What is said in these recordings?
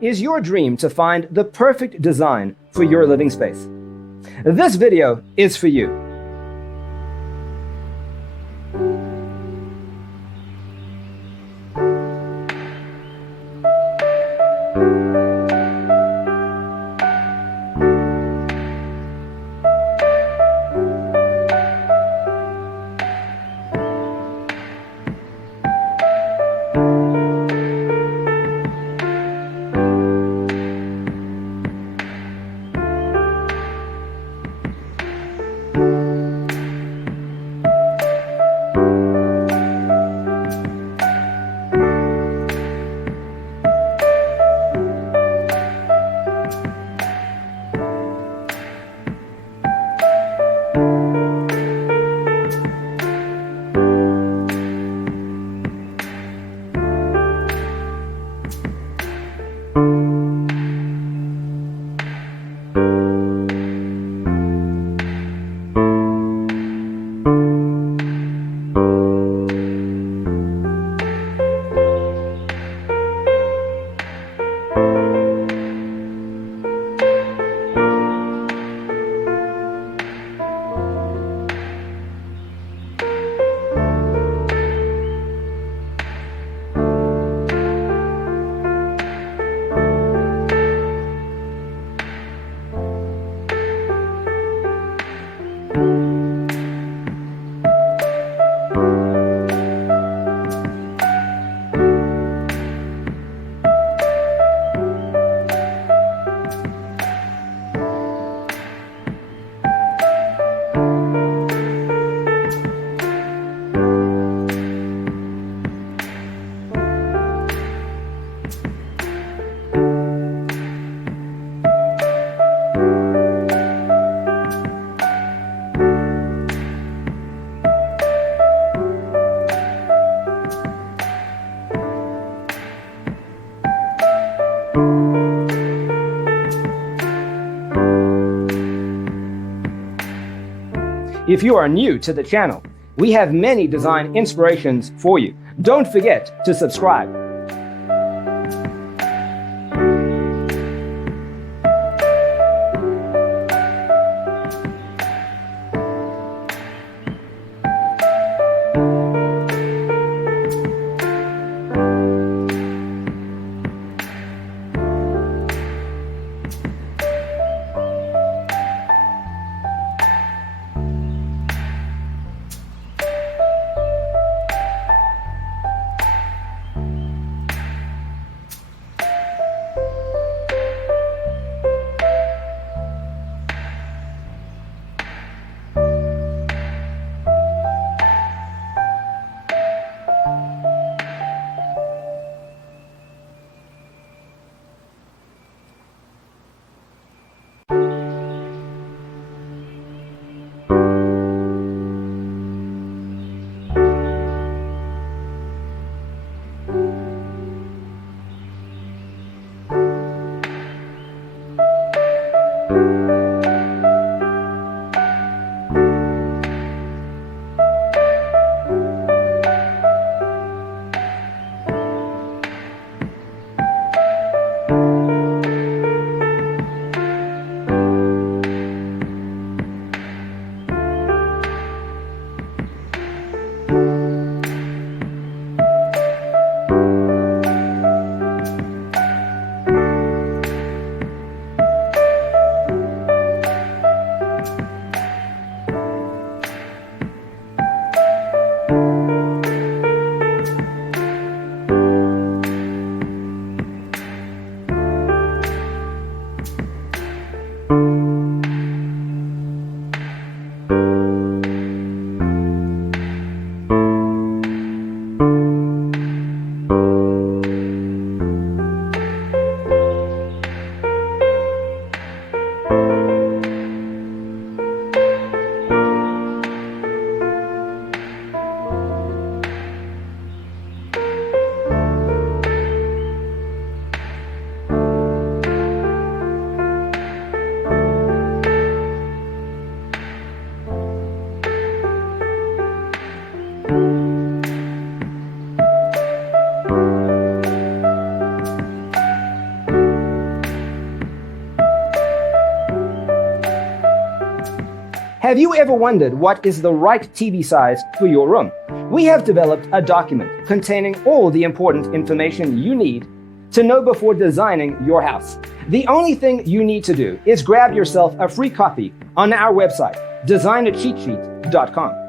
Is your dream to find the perfect design for your living space? This video is for you. If you are new to the channel, we have many design inspirations for you. Don't forget to subscribe. Have you ever wondered what is the right TV size for your room? We have developed a document containing all the important information you need to know before designing your house. The only thing you need to do is grab yourself a free copy on our website, designercheatsheet.com.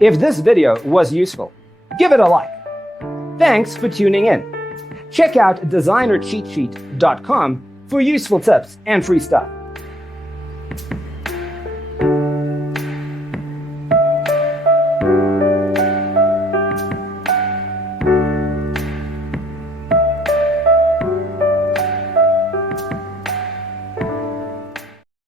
If this video was useful, give it a like. Thanks for tuning in. Check out designercheatsheet.com for useful tips and free stuff.